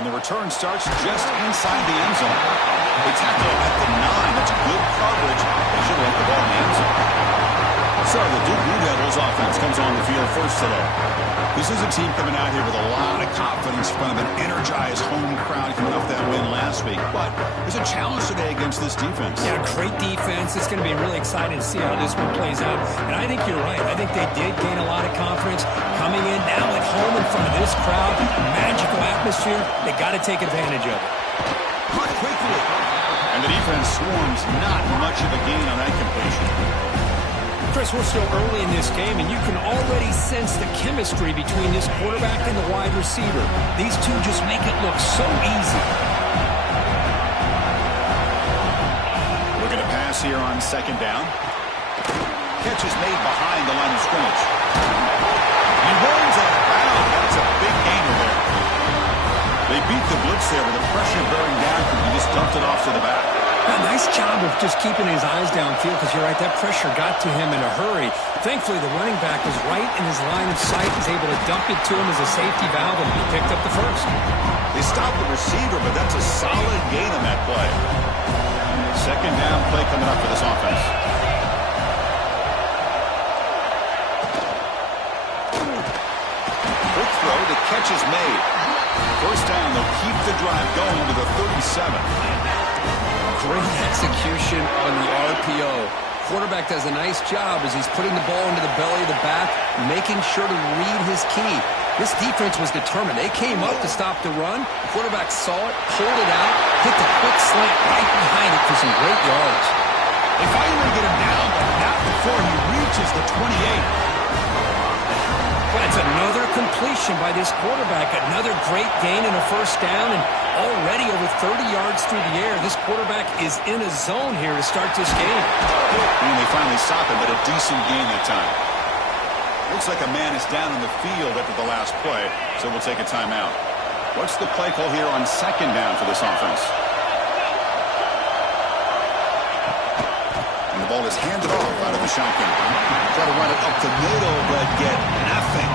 And the return starts just inside the end zone. They tackle at the 9. That's good coverage. They should let the ball in the end zone. So the Duke Blue Devils offense comes on the field first today. This is a team coming out here with a lot of confidence in front of an energized home crowd coming off that win last week. But there's a challenge today against this defense. Yeah, great defense. It's going to be really exciting to see how this one plays out. And I think you're right. I think they did gain a lot of confidence coming in now at home in front of this crowd. Magical atmosphere. They got to take advantage of it. Cut quickly. And the defense swarms not much of a gain on that completion. Chris, we're still early in this game, and you can already sense the chemistry between this quarterback and the wide receiver. These two just make it look so easy. Looking to pass here on second down. Catch is made behind the line of scrimmage. He runs out of bounds. That's a big gainer there. They beat the blitz there with the pressure bearing down. He just dumped it off to the back. Nice job of just keeping his eyes downfield because you're right, that pressure got to him in a hurry. Thankfully, the running back was right in his line of sight, was able to dump it to him as a safety valve, and he picked up the first. They stopped the receiver, but that's a solid gain on that play. Second down play coming up for this offense. Quick throw, the catch is made. First down, they'll keep the drive going to the 37. Great execution on the RPO. Quarterback does a nice job as he's putting the ball into the belly of the back, making sure to read his key. This defense was determined. They came up to stop the run. The quarterback saw it, pulled it out, hit the quick slant right behind it for some great yards. They finally get him down, but not before he reaches the 28. That's another completion by this quarterback. Another great gain and a first down, and already over 30 yards through the air. This quarterback is in a zone here to start this game. And they finally stop him, but a decent gain that time. Looks like a man is down on the field after the last play, so we'll take a timeout. What's the play call here on second down for this offense? And the ball is handed off out of the shotgun. Try to run it up the middle, but get nothing.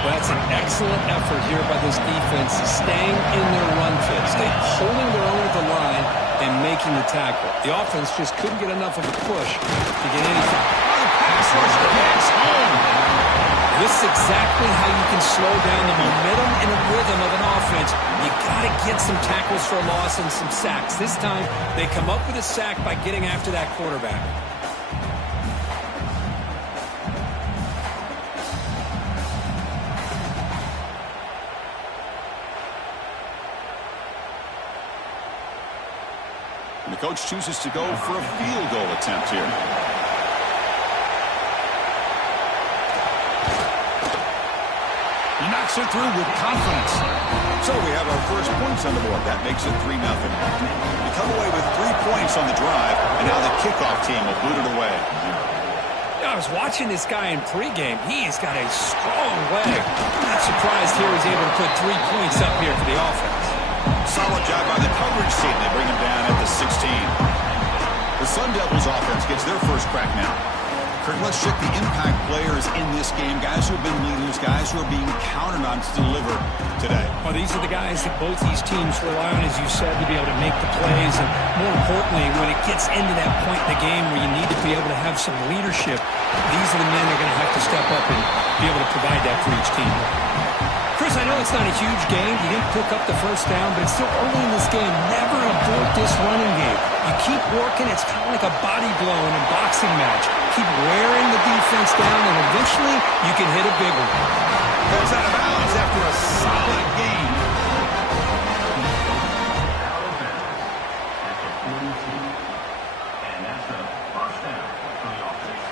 Well, that's an excellent effort here by this defense, staying in their run fit, holding their own at the line and making the tackle. The offense just couldn't get enough of a push to get anything. The pass rush gets home. This is exactly how you can slow down the momentum and a rhythm of an offense. You got to get some tackles for a loss and some sacks. This time, they come up with a sack by getting after that quarterback. And the coach chooses to go for a field goal attempt here. He knocks it through with confidence. So we have our first points on the board. That makes it 3-0. We come away with 3 points on the drive, and now the kickoff team will boot it away. I was watching this guy in pregame. He's got a strong leg. I'm not surprised here he's able to put 3 points up here for the offense. Solid job by the coverage team. They bring him down at the 16. The Sun Devils offense gets their first crack now. Kirk, let's check the impact players in this game. Guys who have been leaders, guys who are being counted on to deliver today. Well, these are the guys that both these teams rely on, as you said, to be able to make the plays. And more importantly, when it gets into that point in the game where you need to be able to have some leadership, these are the men that are going to have to step up and be able to provide that for each team. Chris, I know it's not a huge game. You didn't pick up the first down, but it's still early in this game. Never abort this running game. You keep working. It's kind of like a body blow in a boxing match. Keep wearing the defense down, and eventually you can hit a big one. Goes out of bounds after a solid gain. And that's a first down for the offense.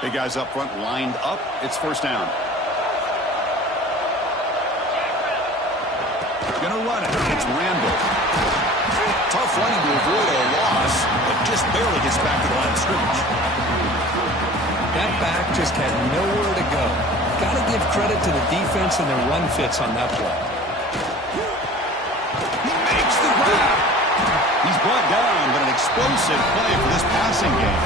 Big guys up front lined up. It's first down. Gonna run it. It's Randall. Tough running to avoid a loss, but just barely gets back to the line of scrimmage. That back just had nowhere to go. Got to give credit to the defense and their run fits on that play. He makes the grab. He's brought down, but an explosive play for this passing game.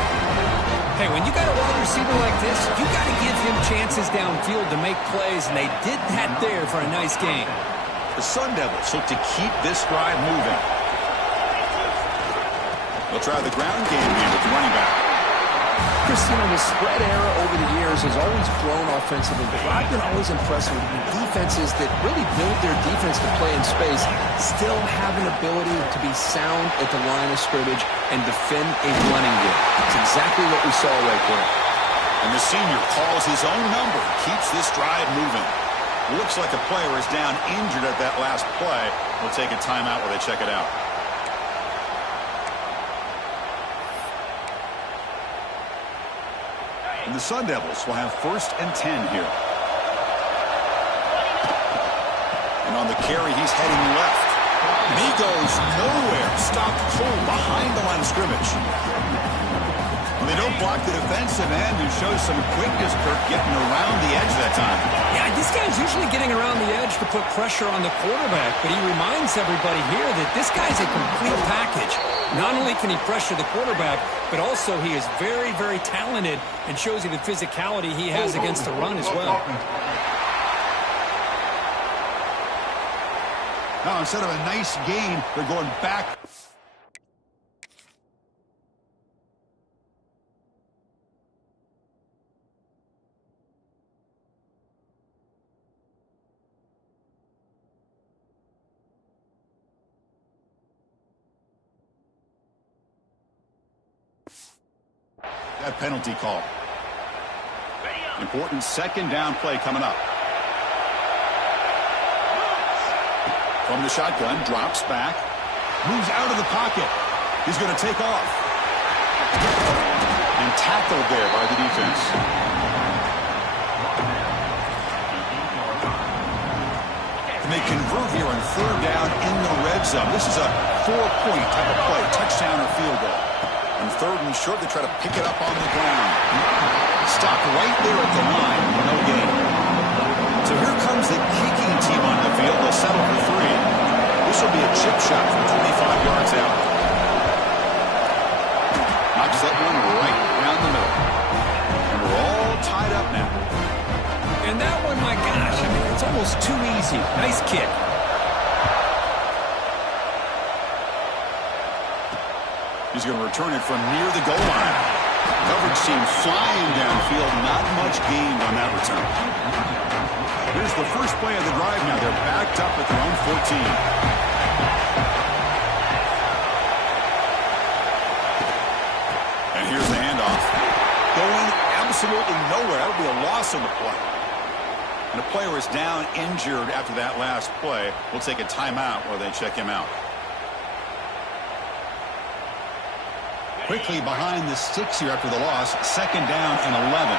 Hey, when you got a wide receiver like this, you got to give him chances downfield to make plays, and they did that there for a nice game. The Sun Devils look to keep this drive moving. They'll try the ground game here with the running back. Chris, the spread era over the years has always grown offensively, but I've been always impressed with the defenses that really build their defense to play in space, still have an ability to be sound at the line of scrimmage and defend a running game. It's exactly what we saw right there. And the senior calls his own number, keeps this drive moving. Looks like a player is down injured at that last play. We'll take a timeout while they check it out. And the Sun Devils will have 1st and 10 here. And on the carry, he's heading left. And he goes nowhere. Stopped cold behind the line of scrimmage. And they don't block the defensive end, who shows some quickness, Kirk, getting around the edge that time. Yeah, this guy's usually getting around the edge to put pressure on the quarterback, but he reminds everybody here that this guy's a complete package. Not only can he pressure the quarterback, but also he is very, very talented and shows you the physicality he has against the run as well. Now, instead of a nice gain, they're going back. That penalty call. Important 2nd down play coming up. From the shotgun, drops back, moves out of the pocket. He's going to take off. And tackled there by the defense. And they convert here on 3rd down in the red zone. This is a 4-point type of play, touchdown or field goal. On 3rd and short, they try to pick it up on the ground. Stop right there at the line, no gain. So here comes the kicking team on the field. They'll settle for 3. This will be a chip shot from 25 yards out. Knocks that one right around the middle. And we're all tied up now. And that one, my gosh, I mean, it's almost too easy. Nice kick. He's going to return it from near the goal line. Coverage team flying downfield. Not much gained on that return. Here's the first play of the drive now. They're backed up at their own 14. And here's the handoff. Going absolutely nowhere. That would be a loss on the play. And the player is down injured after that last play. We'll take a timeout while they check him out. Quickly behind the sticks here after the loss. 2nd down and 11.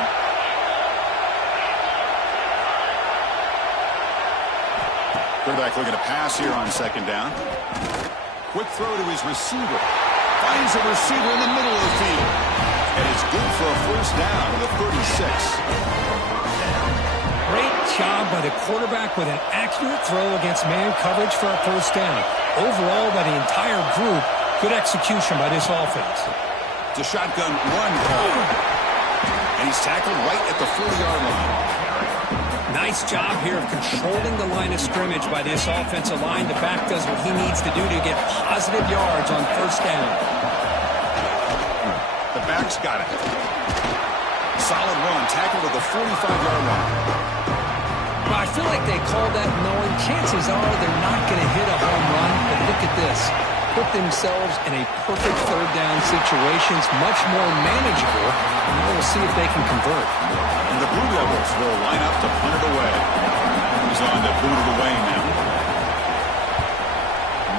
Quarterback looking to pass here on 2nd down. Quick throw to his receiver. Finds a receiver in the middle of the field. And it's good for a 1st down to the 36. Great job by the quarterback with an accurate throw against man coverage for a 1st down. Overall, by the entire group, good execution by this offense. It's a shotgun run call. And he's tackled right at the 40-yard line. Nice job here of controlling the line of scrimmage by this offensive line. The back does what he needs to do to get positive yards on 1st down. The back's got it. Solid run, tackled at the 45-yard line. Well, I feel like they called that knowing chances are they're not going to hit a home run. But look at this. Put themselves in a perfect 3rd down situation. It's much more manageable. And we'll see if they can convert. And the Blue Devils will line up to punt it away. He's on to boot it away now.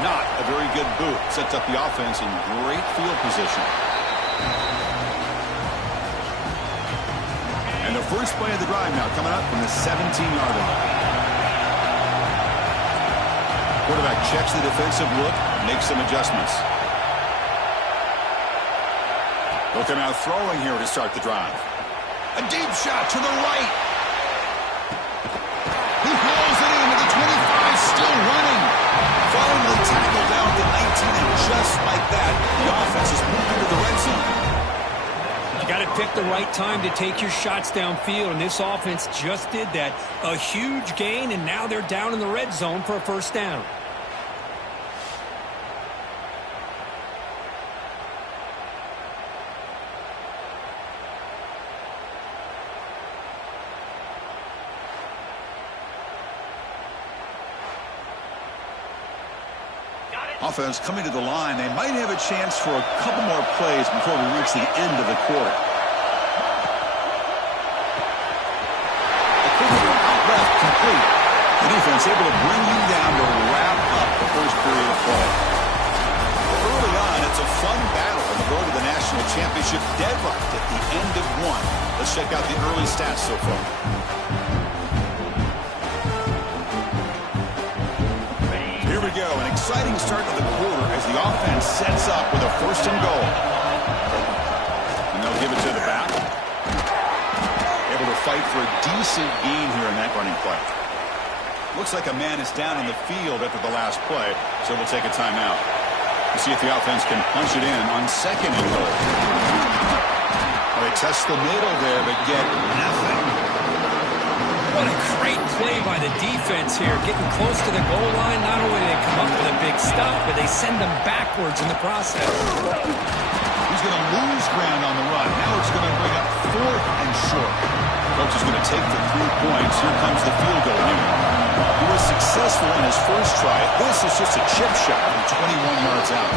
Not a very good boot. Sets up the offense in great field position. And the first play of the drive now coming up from the 17-yard line. Quarterback checks the defensive look, makes some adjustments. They'll come out throwing here to start the drive. A deep shot to the right. He hauls it into the 25, still running. Finally tackled down to 19, and just like that, the offense has moved into the red zone. You got to pick the right time to take your shots downfield, and this offense just did that. A huge gain, and now they're down in the red zone for a first down. Offense coming to the line. They might have a chance for a couple more plays before we reach the end of the quarter. Out left, complete. The defense able to bring you down to wrap up the first period of play. Early on, it's a fun battle on the road to the national championship, deadlocked at the end of one. Let's check out the early stats so far. Here we go, an exciting start to the quarter as the offense sets up with a first and goal. And they'll give it to the back. Able to fight for a decent gain here in that running play. Looks like a man is down on the field after the last play, so we'll take a timeout. We'll see if the offense can punch it in on second and goal. Well, they test the middle there, but get nothing. What a great play by the defense here. Getting close to the goal line, not only do they come up with a big stop, but they send them backwards in the process. He's going to lose ground on the run. Now it's going to bring up fourth and short. Coach is going to take the 3 points. Here comes the field goal unit. He was successful in his first try. This is just a chip shot from 21 yards out.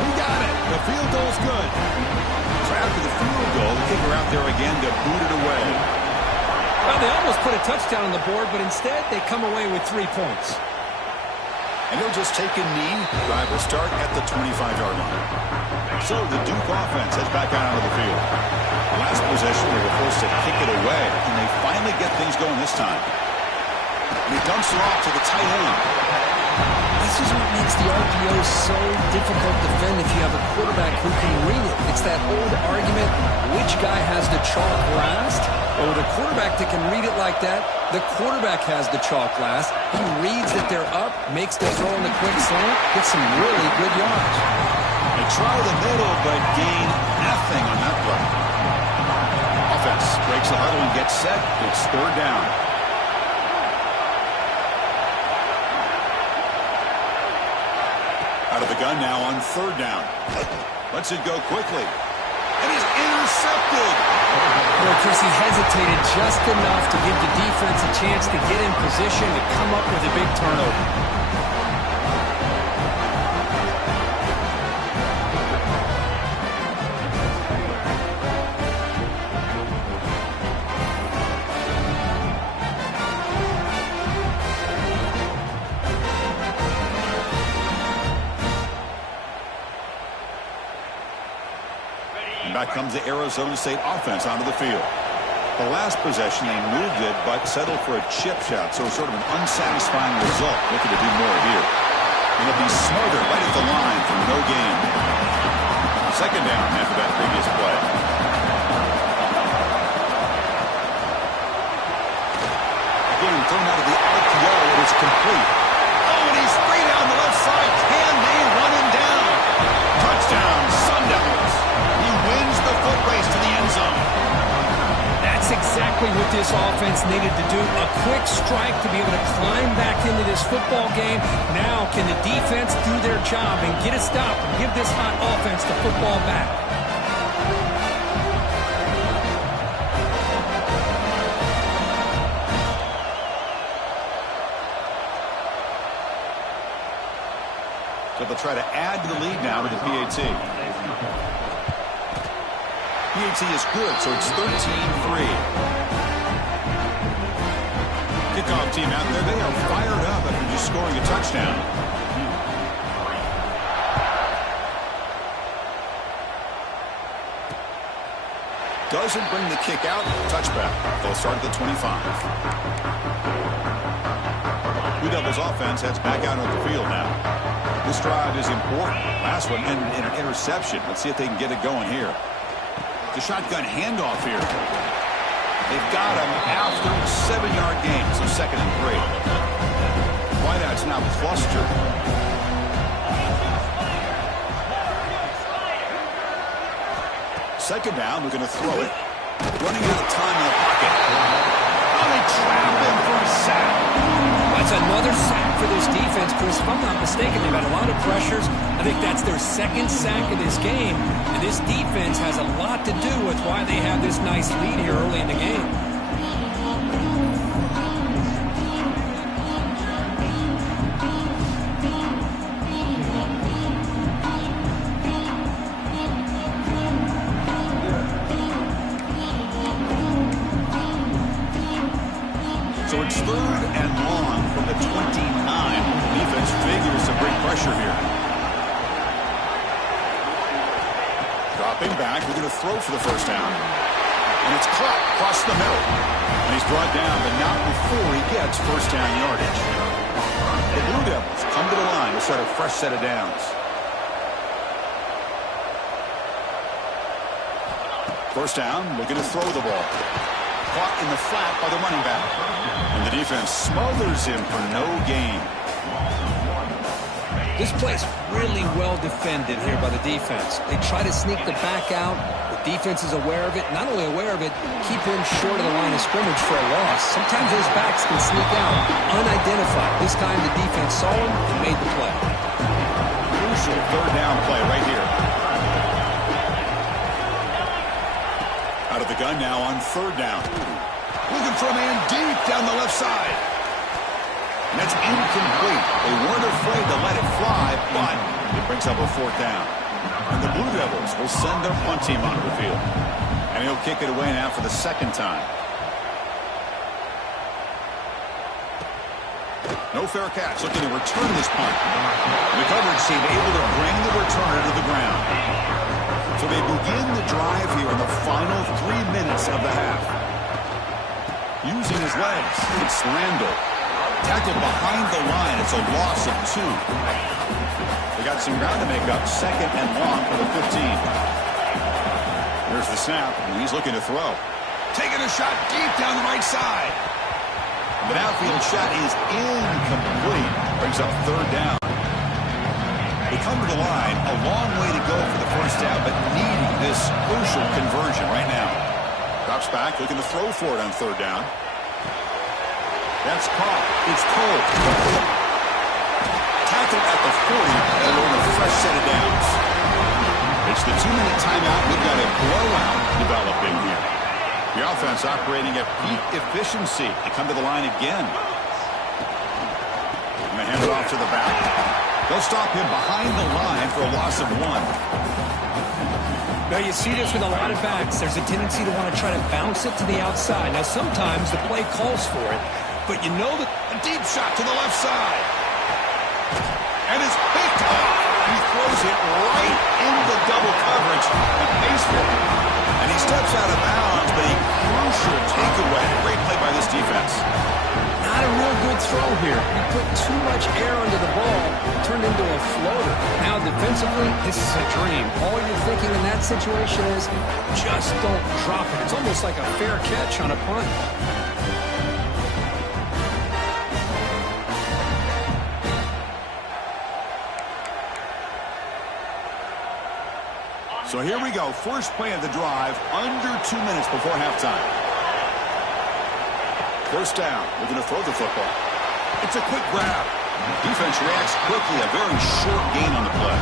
We got it. The field goal's good. So after the field goal, the kicker out there again to boot it away. Well, they almost put a touchdown on the board, but instead they come away with 3 points. And he'll just take a knee. Drive will start at the 25-yard line. So the Duke offense heads back out onto the field. Last possession, they were forced to kick it away, and they finally get things going this time. And he dumps it off to the tight end. This is what makes the RPO so difficult to defend if you have a quarterback who can read it. It's that old argument, which guy has the chalk last? Or with a quarterback that can read it like that, the quarterback has the chalk last. He reads that they're up, makes the throw in the quick slant, gets some really good yards. They try the middle, but gain nothing on that play. Offense breaks the huddle and gets set. It's third down. Out of the gun now on third down. Lets it go quickly. And he's intercepted. Well, Chris, he hesitated just enough to give the defense a chance to get in position to come up with a big turnover. Back comes the Arizona State offense onto the field. The last possession, they moved it, but settled for a chip shot, so sort of an unsatisfying result. Looking to do more here. And it'll be smothered right at the line for no gain. Second down after that previous play. Again, thrown out of the RPO, it is complete. Oh, and he's free down the left side. Can they run him down? Touchdown, Sun Devils. Wins the foot race to the end zone. That's exactly what this offense needed to do. A quick strike to be able to climb back into this football game. Now can the defense do their job and get a stop and give this hot offense the football back? So they'll try to add to the lead now with the PAT. PAT is good, so it's 13-3. Kickoff team out there, they are fired up after just scoring a touchdown. Doesn't bring the kick out, touchback. They'll start at the 25. Blue Devils offense heads back out on the field now. This drive is important. Last one, and an interception. Let's see if they can get it going here. The shotgun handoff here. They've got him after a 7-yard gain, so 2nd and 3. Wideout's now clustered. Second down, we're going to throw it. Running out of time in the pocket. Oh, they trap him for a sack. That's another sack for this defense, Chris. If I'm not mistaken, they've had a lot of pressures. I think that's their 2nd sack of this game. And this defense has a lot to do with why they have this nice lead here early in the game. So it's 3rd and long from the 29. Defense figures to bring pressure here. Dropping back, we're going to throw for the 1st down. And it's caught across the middle. And he's brought down, but not before he gets 1st down yardage. The Blue Devils come to the line to start a fresh set of downs. 1st down, we're going to throw the ball. Caught in the flat by the running back. And the defense smothers him for no gain. This play's really well defended here by the defense. They try to sneak the back out. The defense is aware of it. Not only aware of it, keep him short of the line of scrimmage for a loss. Sometimes those backs can sneak out unidentified. This time the defense saw him and made the play. Crucial 3rd down play right here. Out of the gun now on 3rd down. Looking for a man deep down the left side. And that's incomplete. They weren't afraid to let it fly, but it brings up a 4th down. And the Blue Devils will send their punt team onto the field. And he'll kick it away now for the 2nd time. No fair catch, looking to return this punt. And the coverage team able to bring the returner to the ground. So they begin the drive here in the final 3 minutes of the half. Using his legs, it's Randall. Tackled behind the line. It's a loss of 2. They got some ground to make up. 2nd and long for the 15. Here's the snap, and he's looking to throw. Taking a shot deep down the right side. The outfield shot is incomplete. Brings up 3rd down. They come to the line. A long way to go for the 1st down, but needing this crucial conversion right now. Drops back, looking to throw for it on 3rd down. That's caught. It's Cole. Tackled at the 40, and we're in a fresh set of downs. It's the 2-minute timeout. We've got a blowout developing here. The offense operating at peak efficiency. They come to the line again. And they hand it off to the back. They'll stop him behind the line for a loss of 1. Now, you see this with a lot of backs. There's a tendency to want to try to bounce it to the outside. Now, sometimes the play calls for it, but you know that a deep shot to the left side. And it's picked up. He throws it right into double coverage and pays for it. And he steps out of bounds, but a crucial takeaway. Great play by this defense. Not a real good throw here. He put too much air under the ball. It turned into a floater. Now, defensively, this is a dream. All you're thinking in that situation is just don't drop it. It's almost like a fair catch on a punt. So here we go. First play of the drive, under 2 minutes before halftime. 1st down. We're going to throw the football. It's a quick grab. Defense reacts quickly. A very short gain on the play.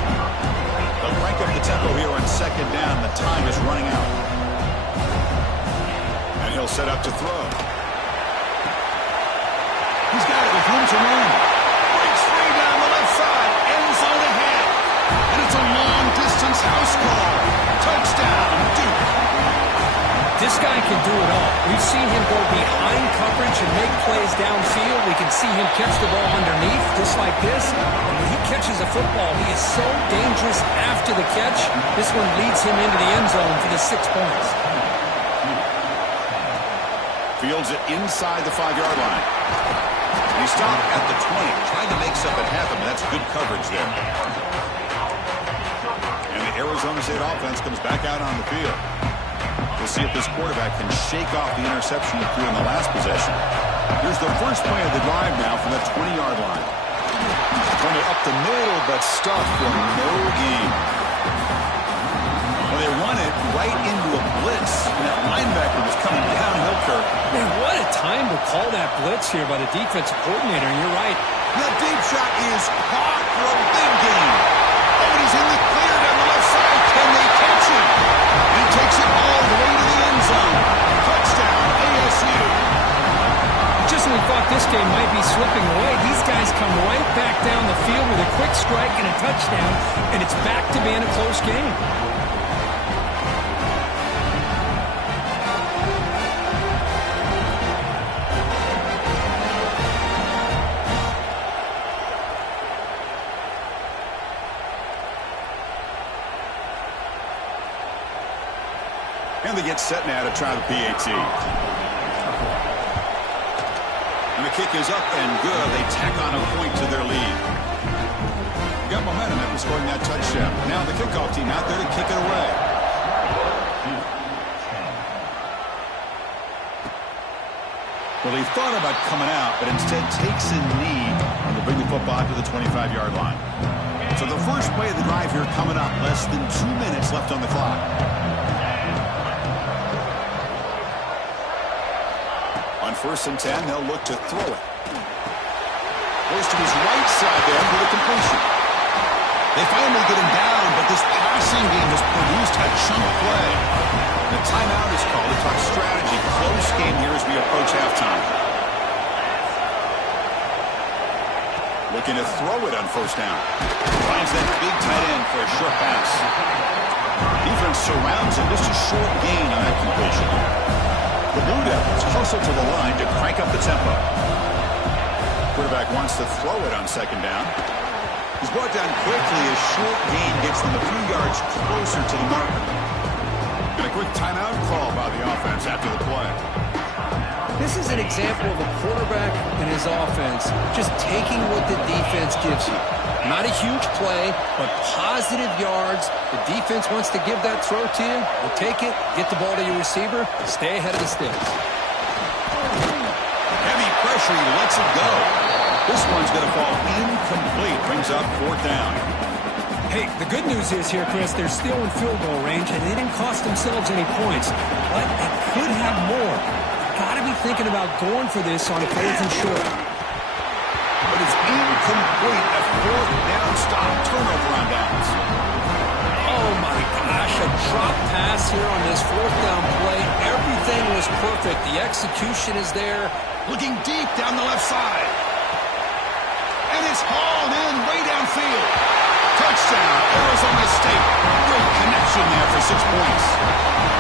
They'll crank up the tempo here on 2nd down. The time is running out. And he'll set up to throw. He's got it with room to run. Breaks free down the left side. End zone ahead. And it's a long-distance house call. Touchdown, Duke. This guy can do it all. We've seen him go behind coverage and make plays downfield. We can see him catch the ball underneath, just like this. And when he catches a football, he is so dangerous after the catch. This one leads him into the end zone for the 6 points. Fields it inside the 5-yard line. He stopped at the 20, trying to make something happen, but that's good coverage there. And the Arizona State offense comes back out on the field. We'll see if this quarterback can shake off the interception he threw in the last possession. Here's the first play of the drive now from the 20-yard line. Run it up the middle, but stuffed for no gain. Well, they run it right into a blitz, and that linebacker was coming downhill, Kirk. Man, what a time to call that blitz here by the defensive coordinator, and you're right. The deep shot is caught for a big gain. Oh, and he's in the clear down the left side. Can they catch him? He takes it all the way to the end zone. Touchdown, ASU. Just when we thought this game might be slipping away, these guys come right back down the field with a quick strike and a touchdown, and it's back to being a close game. And they get set now to try the PAT. And the kick is up and good. They tack on a point to their lead. Got momentum after scoring that touchdown. Now the kickoff team out there to kick it away. Well, he thought about coming out, but instead takes a knee and they bring the football out to the 25-yard line. So the first play of the drive here coming up. Less than 2 minutes left on the clock. On 1st and 10, they'll look to throw it. Goes to his right side there for the completion. They finally get him down, but this passing game has produced a chunk play. The timeout is called to talk strategy. Close game here as we approach halftime. Looking to throw it on 1st down. Finds that big tight end for a short pass. Defense surrounds him. Just a short gain on that completion. The Blue Devils hustle to the line to crank up the tempo. Quarterback wants to throw it on 2nd down. He's brought down quickly. A short gain gets them a few yards closer to the marker. And a quick timeout call by the offense after the play. This is an example of a quarterback and his offense just taking what the defense gives you. Not a huge play, but positive yards. The defense wants to give that throw to you. You take it, get the ball to your receiver, stay ahead of the sticks. Heavy pressure, he lets it go. This one's going to fall incomplete. Brings up 4th down. Hey, the good news is here, Chris, they're still in field goal range, and they didn't cost themselves any points. But they could have more. Got to be thinking about going for this on a 4th and short. But it's incomplete. A 4th down stop. Turnover on downs. Oh, my gosh. A drop pass here on this 4th down play. Everything was perfect. The execution is there. Looking deep down the left side. And it's hauled in way downfield. Touchdown, Arizona State. Great connection there for 6 points.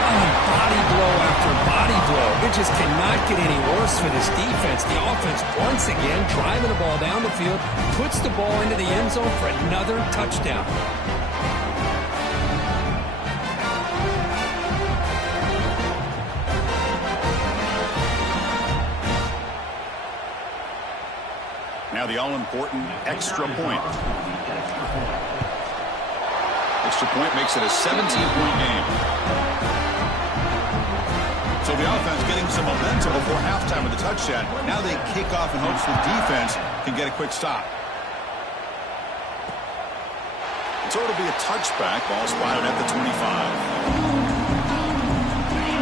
Oh, body blow after body blow. It just cannot get any worse for this defense. The offense, once again, driving the ball down the field, puts the ball into the end zone for another touchdown. Now the all-important extra point. Extra point makes it a 17-point game. So the offense getting some momentum before halftime with the touchdown. Now they kick off in hopes the defense can get a quick stop. So it'll be a touchback. Ball spotted at the 25.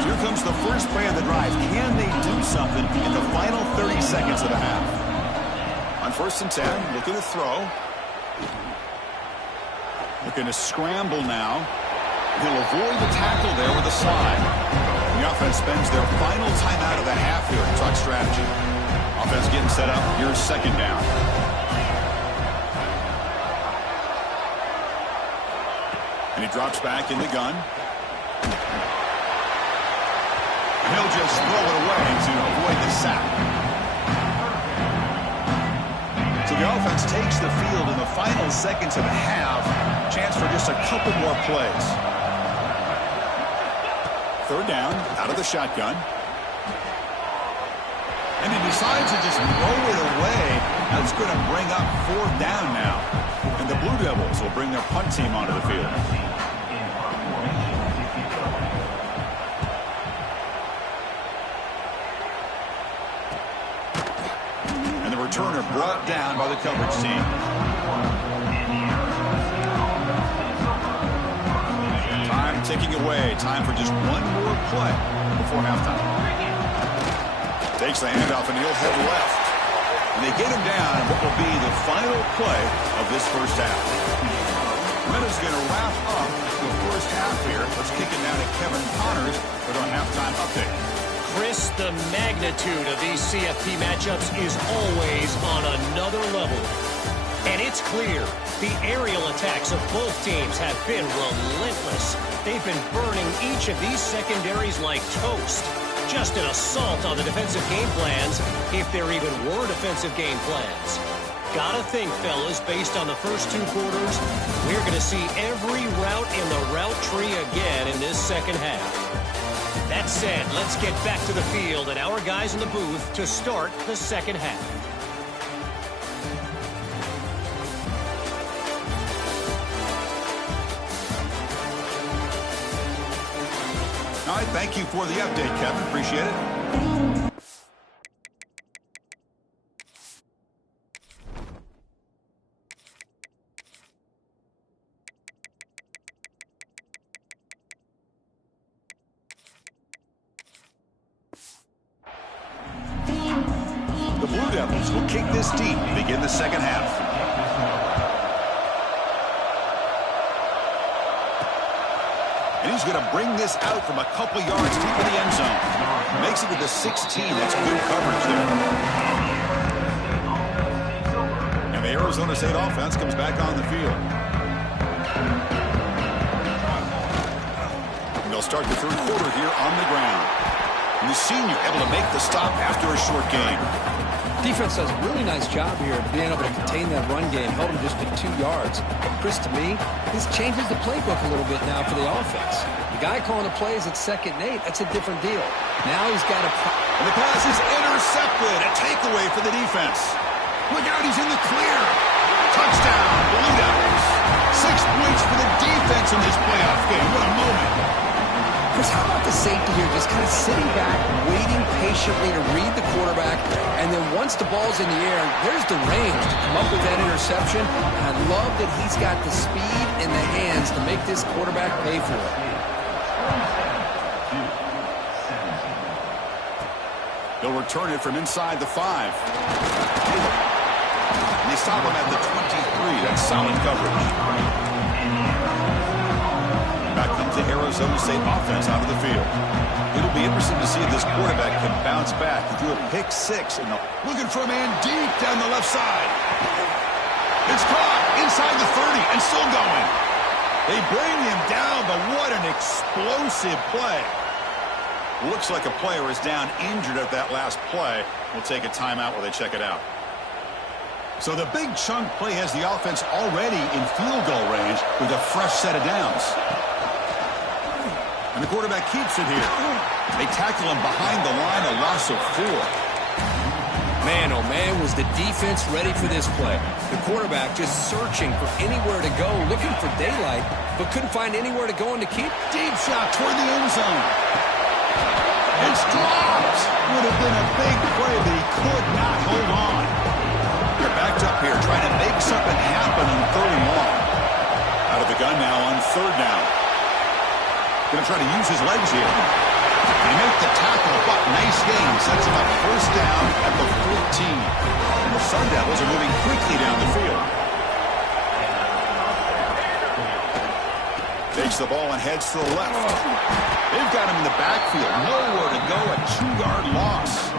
So here comes the first play of the drive. Can they do something in the final 30 seconds of the half? On 1st and 10, looking to throw. Looking to scramble now. He'll avoid the tackle there with a slide. The offense spends their final timeout of the half here to talk strategy. Offense getting set up. Here's 2nd down. And he drops back in the gun. And he'll just throw it away to avoid the sack. So the offense takes the field in the final seconds of the half. Chance for just a couple more plays. 3rd down, out of the shotgun. And he decides to just throw it away. That's going to bring up 4th down now. And the Blue Devils will bring their punt team onto the field. returner brought down by the coverage team. Time ticking away. Time for just one more play before halftime. Takes the handoff and he'll head left. And they get him down in what will be the final play of this first half. Minutes going to wrap up the first half here. Let's kick it down to Kevin Connors with our halftime update. Chris, the magnitude of these CFP matchups is always on another level. And it's clear the aerial attacks of both teams have been relentless. They've been burning each of these secondaries like toast. Just an assault on the defensive game plans, if there even were defensive game plans. Gotta think, fellas, based on the first two quarters, we're going to see every route in the route tree again in this second half. That said, let's get back to the field and our guys in the booth to start the second half. All right, thank you for the update, Kevin. Appreciate it. The Blue Devils will kick this deep to begin the second half. And he's going to bring this out from a couple yards deep in the end zone. Makes it to the 16. That's good coverage there. And the Arizona State offense comes back on the field. And they'll start the third quarter here on the ground. And the senior able to make the stop after a short game. Defense does a really nice job here of being able to contain that run game, held him just to 2 yards. Chris, to me, this changes the playbook a little bit now for the offense. The guy calling the plays at 2nd and 8, that's a different deal. Now he's got a... And the pass is intercepted. A takeaway for the defense. Look out, he's in the clear. Touchdown, Blue Devils. 6 points for the defense in this playoff game. What a moment. Chris, how about the safety here? Just kind of sitting back, waiting patiently to read the quarterback, and then once the ball's in the air, there's the range to come up with that interception. And I love that he's got the speed in the hands to make this quarterback pay for it. They'll return it from inside the 5. And they stop him at the 23. That's solid coverage. Back comes the Arizona State offense out of the field. It'll be interesting to see if this quarterback can bounce back. He threw a pick 6, and looking for a man deep down the left side. It's caught inside the 30 and still going. They bring him down, but what an explosive play. Looks like a player is down injured at that last play. We'll take a timeout while they check it out. So the big chunk play has the offense already in field goal range with a fresh set of downs. And the quarterback keeps it here. They tackle him behind the line, a loss of 4. Man, oh man, was the defense ready for this play. The quarterback just searching for anywhere to go, looking for daylight, but couldn't find anywhere to go and to keep. Deep shot toward the end zone. It's dropped. Would have been a big play, but he could not hold on. They're backed up here, trying to make something happen on 3rd and long. Out of the gun now on 3rd down. Going to try to use his legs here. They make the tackle, but nice game. Sets him up 1st down at the 14. And the Sun Devils are moving quickly down the field. Takes the ball and heads to the left. They've got him in the backfield. Nowhere to go, a 2-yard loss.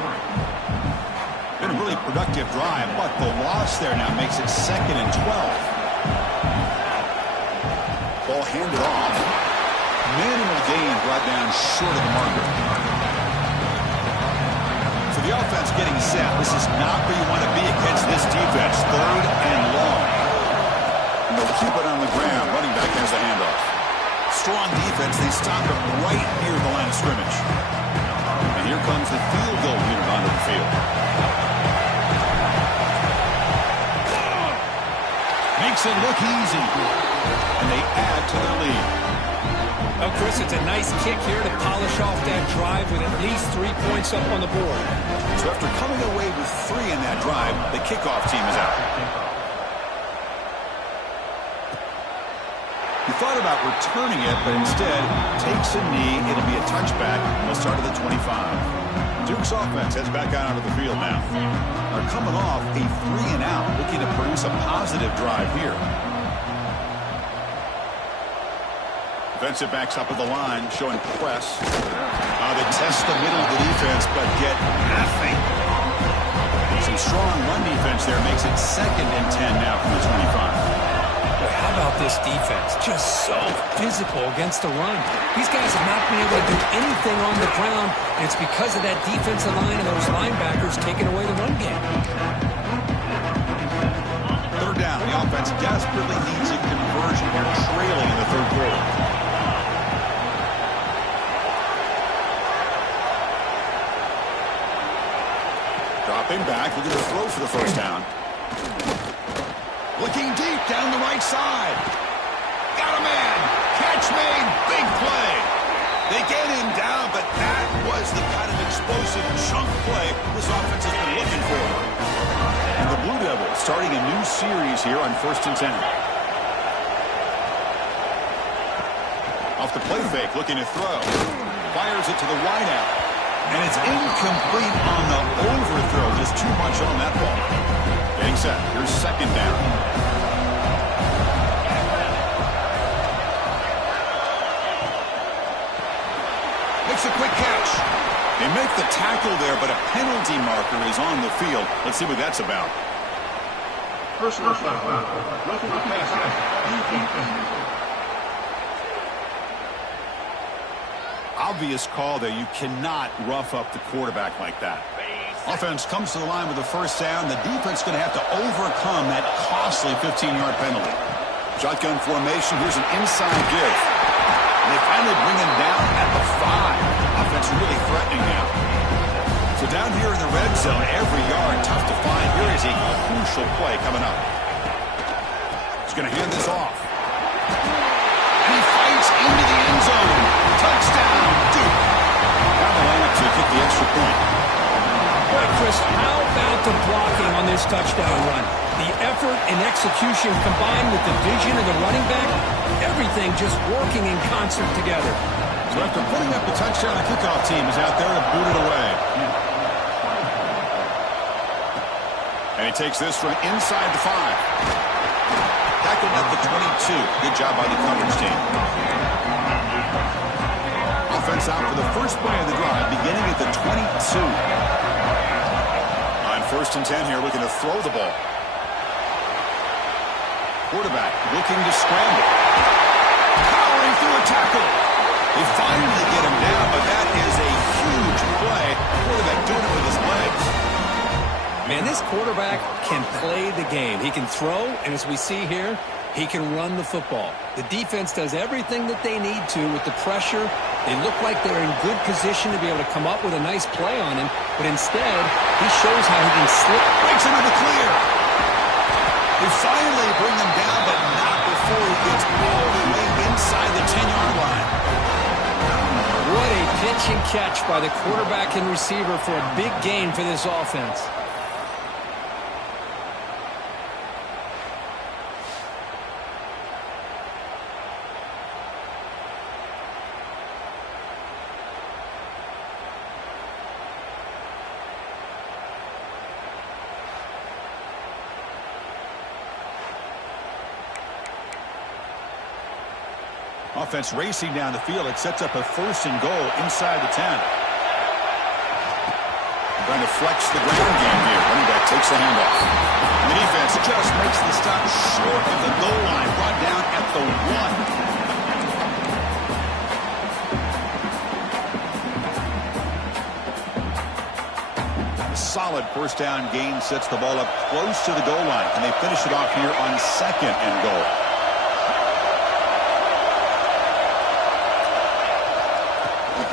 Been a really productive drive, but the loss there now makes it 2nd and 12. Ball handed off. Minimal gain brought down short of the marker. So the offense getting set. This is not where you want to be against this defense. 3rd and long. And they'll keep it on the ground. Running back has the handoff. Strong defense. They stop him right near the line of scrimmage. And here comes the field goal unit onto the field. Makes it look easy. And they add to their lead. Well, Chris, it's a nice kick here to polish off that drive with at least 3 points up on the board. So after coming away with 3 in that drive, the kickoff team is out. He thought about returning it, but instead takes a knee. It'll be a touchback. They'll start at the 25. Duke's offense heads back out onto the field now. They're coming off a 3-and-out, looking to produce a positive drive here. Defensive backs up at the line, showing press. They test the middle of the defense, but get nothing. Some strong run defense there makes it 2nd and 10 now from the 25. How about this defense? Just so physical against the run. These guys have not been able to do anything on the ground, and it's because of that defensive line and those linebackers taking away the run game. 3rd down. The offense desperately needs a conversion here, trailing in the 3rd quarter. Dropping back, looking to throw for the 1st down. Looking deep down the right side. Got a man. Catch made. Big play. They get him down, but that was the kind of explosive chunk play this offense has been looking for. And the Blue Devils starting a new series here on 1st and 10. Off the play fake, looking to throw. Fires it to the wideout. And it's incomplete on the overthrow. Just too much on that ball. Getting set. Here's 2nd down. Makes a quick catch. They make the tackle there, but a penalty marker is on the field. Let's see what that's about. Personal foul. Roughing the passer. Obvious call there. You cannot rough up the quarterback like that. Offense comes to the line with the 1st down. The defense is going to have to overcome that costly 15-yard penalty. Shotgun formation. Here's an inside give. And they finally bring him down at the 5. Offense really threatening now. So down here in the red zone, every yard tough to find. Here is a crucial play coming up. He's going to hand this off. And he fights into the end zone. Touchdown, Duke. Down the line to kick the extra point. Boy, Chris, how about the blocking on this touchdown run? The effort and execution combined with the vision of the running back, everything just working in concert together. So after putting up the touchdown, the kickoff team is out there to boot it away. And he takes this from inside the 5. Tackled at the 22. Good job by the coverage team. Offense out for the first play of the drive, beginning at the 22. On 1st and 10 here, looking to throw the ball. Quarterback looking to scramble. Powering through a tackle. They finally get him down, but that is a huge play. Quarterback doing it with his legs. Man, this quarterback can play the game. He can throw, and as we see here, he can run the football. The defense does everything that they need to with the pressure. They look like they're in good position to be able to come up with a nice play on him, but instead, he shows how he can slip. Breaks into the clear. They finally bring him down, but not before he gets all the way inside the 10-yard line. What a pitch and catch by the quarterback and receiver for a big gain for this offense. Offense racing down the field. It sets up a 1st and goal inside the 10. Trying to flex the ground game here. Running back takes the handoff. And the defense just makes the stop short of the goal line. Brought down at the 1. A solid 1st down gain sets the ball up close to the goal line. And they finish it off here on 2nd and goal.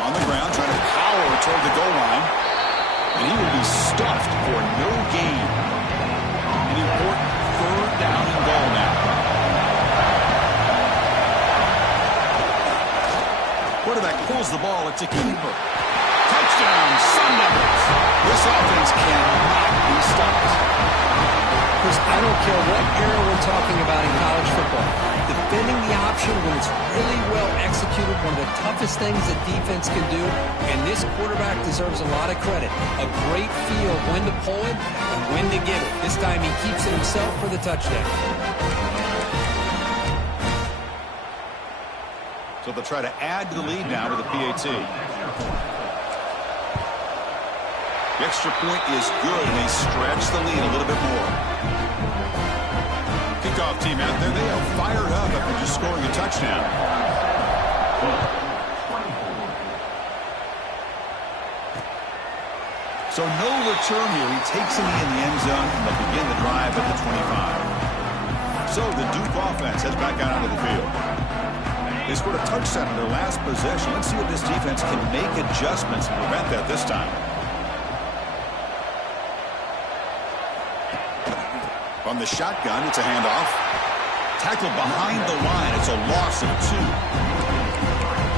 On the ground, trying to power toward the goal line. And he will be stuffed for no gain. An important 3rd down and goal now. quarterback pulls the ball. It's a keeper. Touchdown, Sun Devils. This offense cannot be stopped. Chris, I don't care what era we're talking about in college football. Defending the option when it's really well executed, one of the toughest things that defense can do, and this quarterback deserves a lot of credit. A great feel of when to pull it and when to give it. This time he keeps it himself for the touchdown. So they'll try to add to the lead now with the PAT. The extra point is good, and they stretch the lead a little bit more. Kickoff team out there, they are fired up after just scoring a touchdown. So no return here. He takes him in the end zone, and they'll begin the drive at the 25. So the Duke offense heads back out onto the field. They scored a touchdown in their last possession. Let's see if this defense can make adjustments and prevent that this time. From the shotgun, it's a handoff. Tackled behind the line. It's a loss of 2.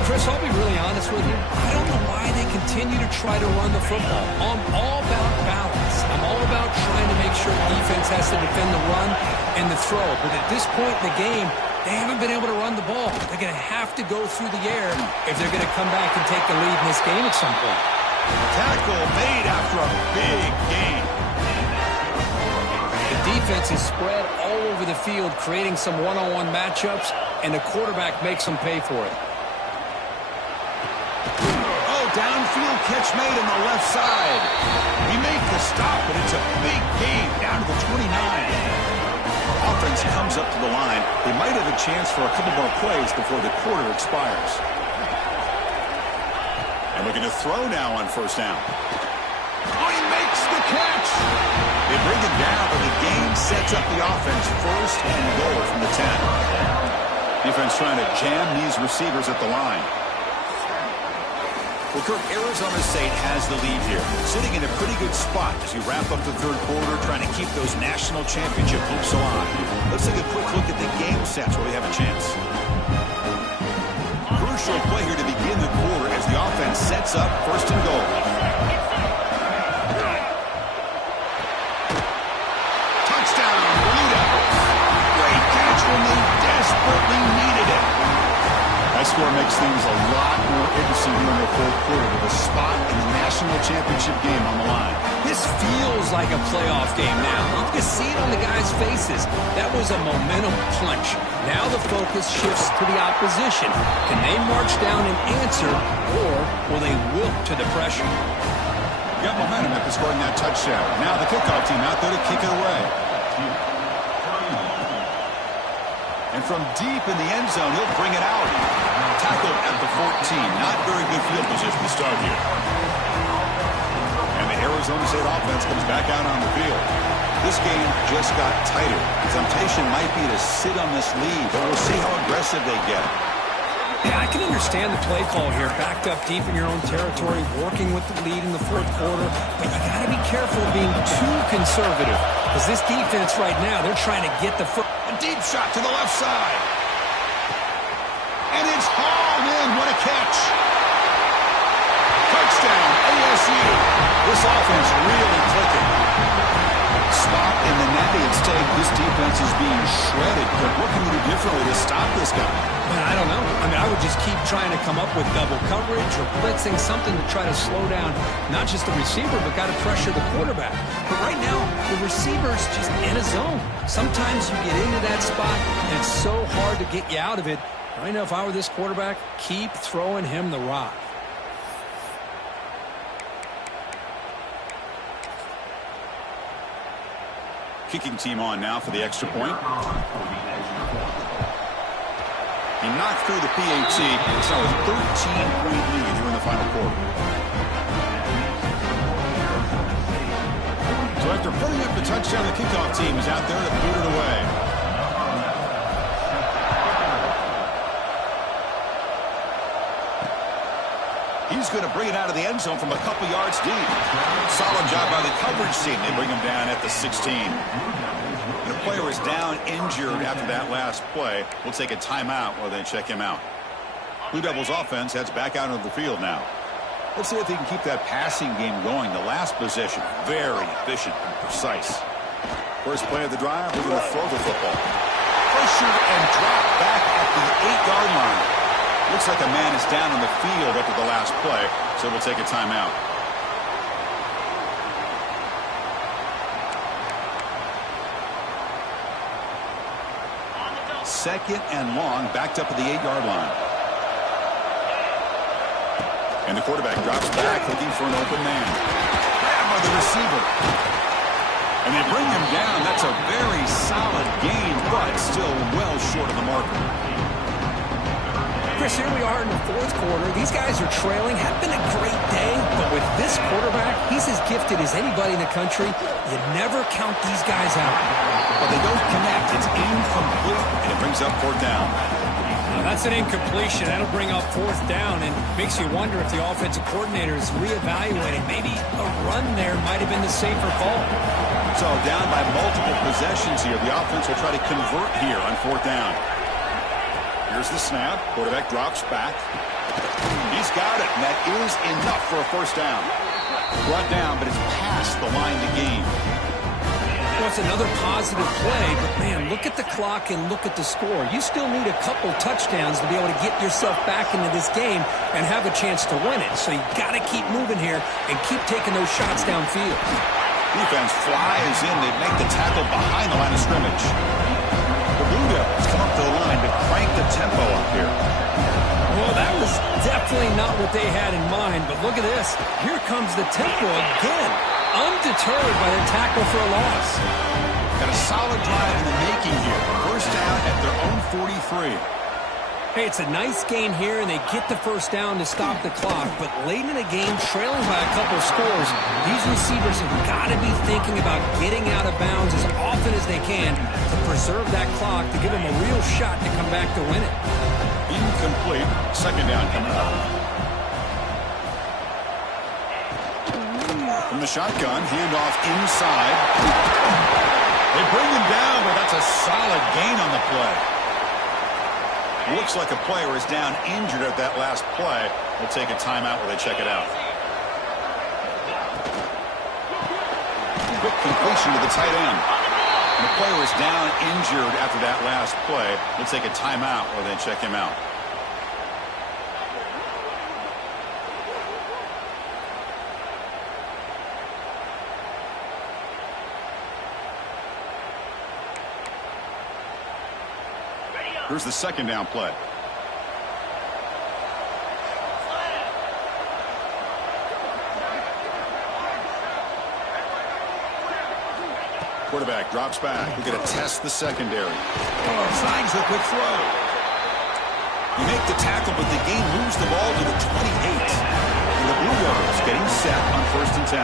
Chris, I'll be really honest with you. I don't know why they continue to try to run the football. I'm all about balance. I'm all about trying to make sure the defense has to defend the run and the throw. But at this point in the game, they haven't been able to run the ball. They're going to have to go through the air if they're going to come back and take the lead in this game at some point. Tackle made after a big gain. The defense is spread all over the field, creating some one-on-one matchups, and the quarterback makes them pay for it. Oh, downfield catch made on the left side. He made the stop, but it's a big gain down to the 29. Offense comes up to the line. They might have a chance for a couple more plays before the quarter expires. And looking to throw now on first down. Oh, he makes the catch. They bring it down, but the game sets up the offense first and goal from the 10. Defense trying to jam these receivers at the line. Well, Kirk, Arizona State has the lead here, sitting in a pretty good spot as we wrap up the third quarter, trying to keep those national championship hopes alive. Let's take a quick look at the game sets where we have a chance. Crucial play here to begin the quarter as the offense sets up first and goal. Touchdown, Blue Devils. Great catch when they desperately needed it. That score makes things a lot more interesting here in the fourth quarter with a spot in the national championship game on the line. This feels like a playoff game now. You can see it on the guys' faces. That was a momentum punch. Now the focus shifts to the opposition. Can they march down and answer, or will they wilt to the pressure? Got momentum after scoring that touchdown. Now the kickoff team out there to kick it away. And from deep in the end zone, he'll bring it out. Tackled at the 14. Not very good field position to start here. And the Arizona State offense comes back out on the field. This game just got tighter. The temptation might be to sit on this lead, but we'll see how aggressive they get. Yeah, I can understand the play call here. Backed up deep in your own territory, working with the lead in the fourth quarter. But you got to be careful of being too conservative. Because this defense right now, they're trying to get the foot. A deep shot to the left side. And it's hauled in. What a catch. Touchdown, ASU. This offense really clicking. Spot in the natty at stake. This defense is being shredded. But what can you do differently to stop this guy? Man, I don't know. I mean, I would just keep trying to come up with double coverage or blitzing, something to try to slow down not just the receiver, but got to pressure the quarterback. But right now, the receiver's just in a zone. Sometimes you get into that spot, and it's so hard to get you out of it. Right now, if I were this quarterback, keep throwing him the rock. Kicking team on now for the extra point. He knocked through the PAT. It's now a 13-point lead here in the final quarter. So after putting up the touchdown, the kickoff team is out there to boot it away. He's going to bring it out of the end zone from a couple yards deep. Solid job by the coverage team. They bring him down at the 16. The player is down injured after that last play. We'll take a timeout while they check him out. Blue Devils offense heads back out onto the field now. Let's see if they can keep that passing game going. The last possession, very efficient and precise. First play of the drive, we're going to throw the football. Pressured and dropped back at the 8-yard line. Looks like a man is down on the field after the last play, so we'll take a timeout. Second and long, backed up at the 8-yard line. And the quarterback drops back, looking for an open man. Grabbed by the receiver. And they bring him down. That's a very solid gain, but still well short of the marker. Chris, here we are in the fourth quarter. These guys are trailing. Had been a great day, but with this quarterback, he's as gifted as anybody in the country. You never count these guys out. But they don't connect. It's incomplete, and it brings up fourth down. That's an incompletion. That'll bring up fourth down and makes you wonder if the offensive coordinator is reevaluating. Maybe a run there might have been the safer call. So down by multiple possessions here. The offense will try to convert here on fourth down. Here's the snap. Quarterback drops back. He's got it, and that is enough for a first down. Brought down, but it's past the line to gain. Well, it's another positive play, but, man, look at the clock and look at the score. You still need a couple touchdowns to be able to get yourself back into this game and have a chance to win it. So you got to keep moving here and keep taking those shots downfield. Defense flies in. They make the tackle behind the line of scrimmage. The Blue Devils come up to the line to crank the tempo up here. Well, that was definitely not what they had in mind, but look at this. Here comes the tempo again. Undeterred by the tackle for a loss. Got a solid drive in the making here. First down at their own 43. Hey, it's a nice gain here, and they get the first down to stop the clock. But late in the game, trailing by a couple scores, these receivers have got to be thinking about getting out of bounds as often as they can to preserve that clock, to give them a real shot to come back to win it. Incomplete. Second down coming up. From the shotgun, handoff inside. They bring him down, but that's a solid gain on the play. Looks like a player is down injured at that last play. We'll take a timeout while they check it out. Quick completion to the tight end. And the player is down injured after that last play. We'll take a timeout while they check him out. Here's the second down play. Quarterback drops back. We're going to test the secondary. Signs the quick throw. You make the tackle, but the game moves the ball to the 28. And the Blue Devils getting set on first and 10.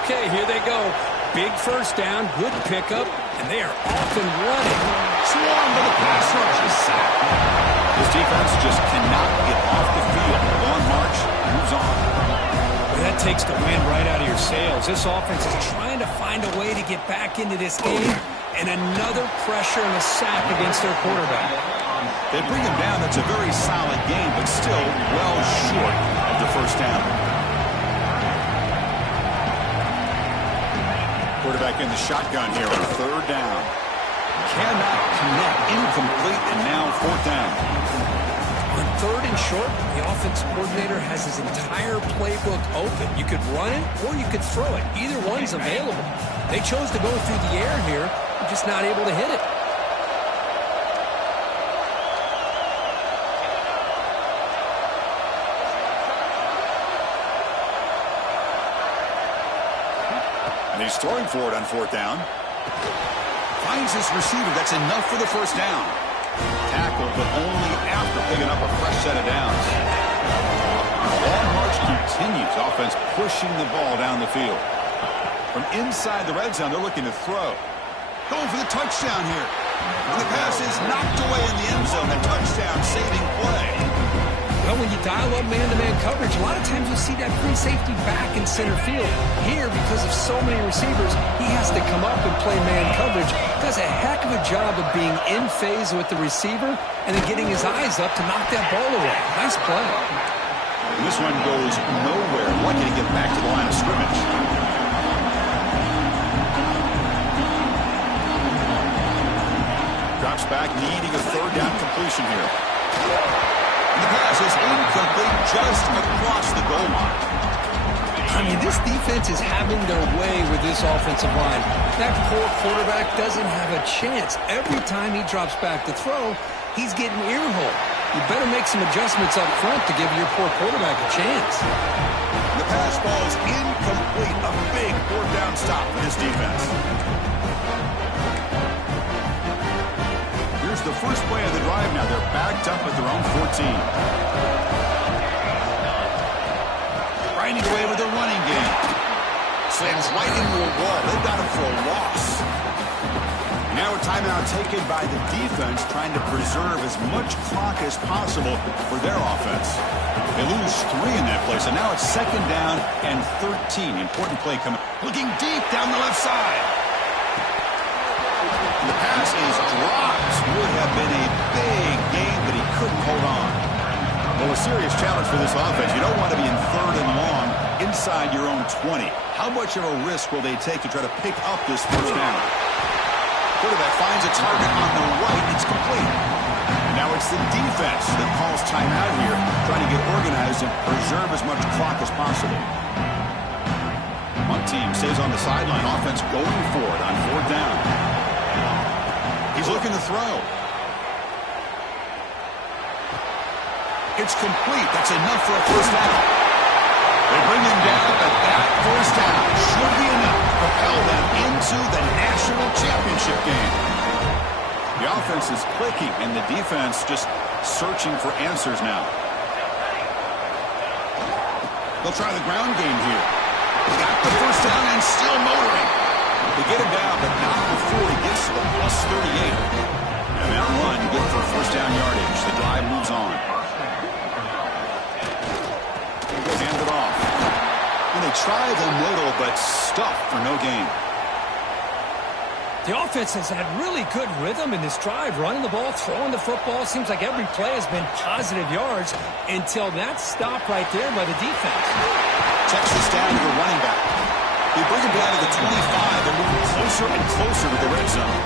Okay, here they go. Big first down, good pickup, and they are off and running. Swarmed by the pass rush is sacked. This defense just cannot get off the field. Long march moves on. Well, that takes the wind right out of your sails. This offense is trying to find a way to get back into this game, and another pressure and a sack against their quarterback. They bring him down. That's a very solid game, but still well short of the first down. Quarterback in the shotgun here on third down. Cannot connect. Incomplete, and now fourth down. On third and short, the offensive coordinator has his entire playbook open. You could run it or you could throw it. Either one's available. They chose to go through the air here. They're just not able to hit it. And he's throwing for it on fourth down. Finds his receiver. That's enough for the first down. Tackled, but only after picking up a fresh set of downs. The long march continues. Offense pushing the ball down the field. From inside the red zone, they're looking to throw. Going for the touchdown here. And the pass is knocked away in the end zone. A touchdown saving play. Well, when you dial up man-to-man coverage, a lot of times you see that free safety back in center field. Here, because of so many receivers, he has to come up and play man coverage. Does a heck of a job of being in phase with the receiver and then getting his eyes up to knock that ball away. Nice play. And this one goes nowhere. Lucky to get back to the line of scrimmage. Drops back, needing a third down completion here. The pass is incomplete, just across the goal line. I mean, this defense is having their way with this offensive line. That poor quarterback doesn't have a chance. Every time he drops back to throw, he's getting earholed. You better make some adjustments up front to give your poor quarterback a chance. The pass ball is incomplete. A big fourth down stop for this defense. Here's the first play of the drive now. They're backed up at their own 14. Grinding away with a running game. Slams right into a wall. They've got him for a loss. Now a timeout taken by the defense, trying to preserve as much clock as possible for their offense. They lose 3 in that play, so now it's 2nd down and 13. Important play coming. Looking deep down the left side. The pass is dropped. Would have been a big gain, but he couldn't hold on. Well, a serious challenge for this offense. You don't want to be in 3rd and long inside your own 20. How much of a risk will they take to try to pick up this first down? Quarterback finds a target on the right. It's complete. Now it's the defense that calls timeout here, trying to get organized and preserve as much clock as possible. One team stays on the sideline. Offense going for it on 4th down. He's looking to throw. It's complete. That's enough for a first down. They bring him down, but that first down should be enough to propel them into the national championship game. The offense is clicking, and the defense just searching for answers now. They'll try the ground game here. Got the first down and still motoring. They get him down, but not before he gets to the +38. And that run good for first down yardage. The drive moves on. Hand it off. And they try the middle, but stuffed for no gain. The offense has had really good rhythm in this drive, running the ball, throwing the football. Seems like every play has been positive yards until that stop right there by the defense. Texas down to the running back. They bring him down to the 25. They're moving closer and closer to the red zone.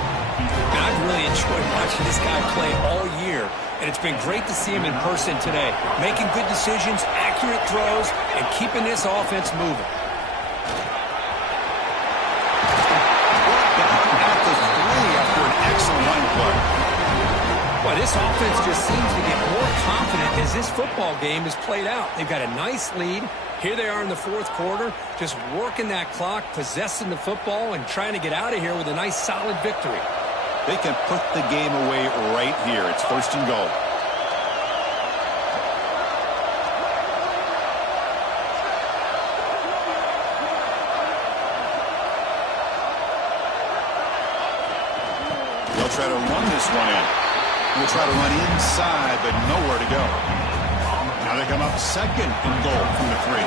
And I've really enjoyed watching this guy play all year, and it's been great to see him in person today, making good decisions, accurate throws, and keeping this offense moving. Down at the 3 after an excellent line play. Boy, this offense just seems to get more confident as this football game is played out. They've got a nice lead. Here they are in the 4th quarter, just working that clock, possessing the football, and trying to get out of here with a nice, solid victory. They can put the game away right here. It's 1st and goal. They'll try to run this one in. They'll try to run inside, but nowhere to go. Now they come up 2nd and goal from the 3.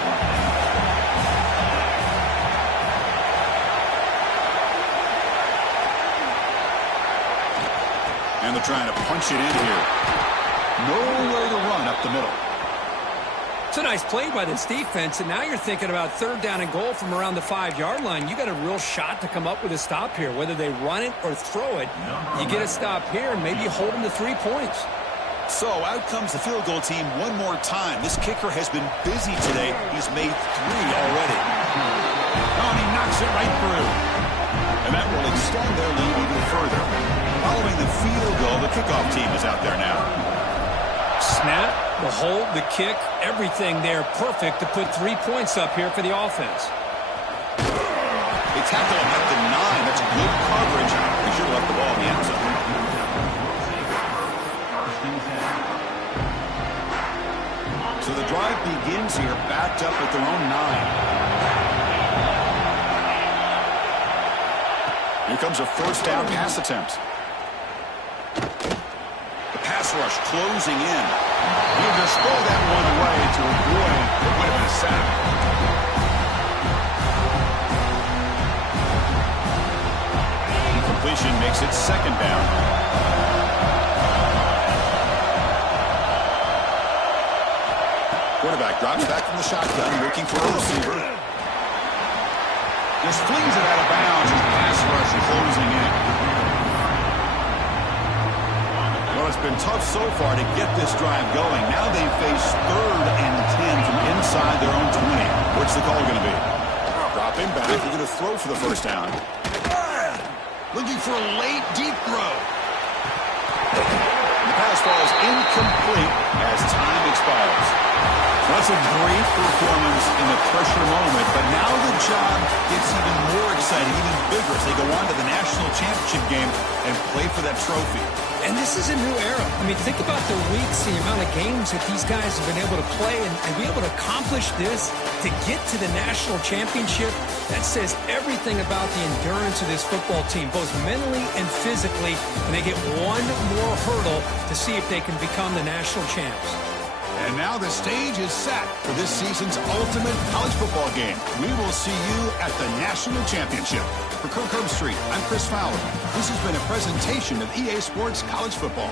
And they're trying to punch it in here. Nowhere to run up the middle. It's a nice play by this defense, and now you're thinking about 3rd down and goal from around the 5-yard line. You got a real shot to come up with a stop here. Whether they run it or throw it, you get a stop here, and maybe you hold them to 3 points. So out comes the field goal team one more time. This kicker has been busy today. He's made 3 already. Oh, and he knocks it right through. And that will extend their lead even further. Following the field goal, the kickoff team is out there now. Snap, the hold, the kick, everything there perfect to put 3 points up here for the offense. They tackle him at the 9. That's good coverage. They should have left the ball in the end zone. So the drive begins here, backed up at their own 9. Here comes a first down pass attempt. The pass rush closing in. He'll just throw that one away to avoid what would have been a sack. Completion makes it second down. Quarterback drops back from the shotgun, looking for a receiver. Just flings it out of bounds as pass rush closing in. Well, it's been tough so far to get this drive going. Now they face 3rd and 10 from inside their own 20. What's the call going to be? Dropping back. They're going to throw for the first down. Looking for a late, deep throw. The pass falls incomplete as time expires. That's a great performance in the pressure moment, but now the job gets even more exciting, even bigger as they go on to the national championship game and play for that trophy. And this is a new era. I mean, think about the weeks, the amount of games that these guys have been able to play and be able to accomplish this, to get to the national championship. That says everything about the endurance of this football team, both mentally and physically, and they get one more hurdle to see if they can become the national champs. And now the stage is set for this season's ultimate college football game. We will see you at the national championship. For Kirk Herbstreit, I'm Chris Fowler. This has been a presentation of EA Sports College Football.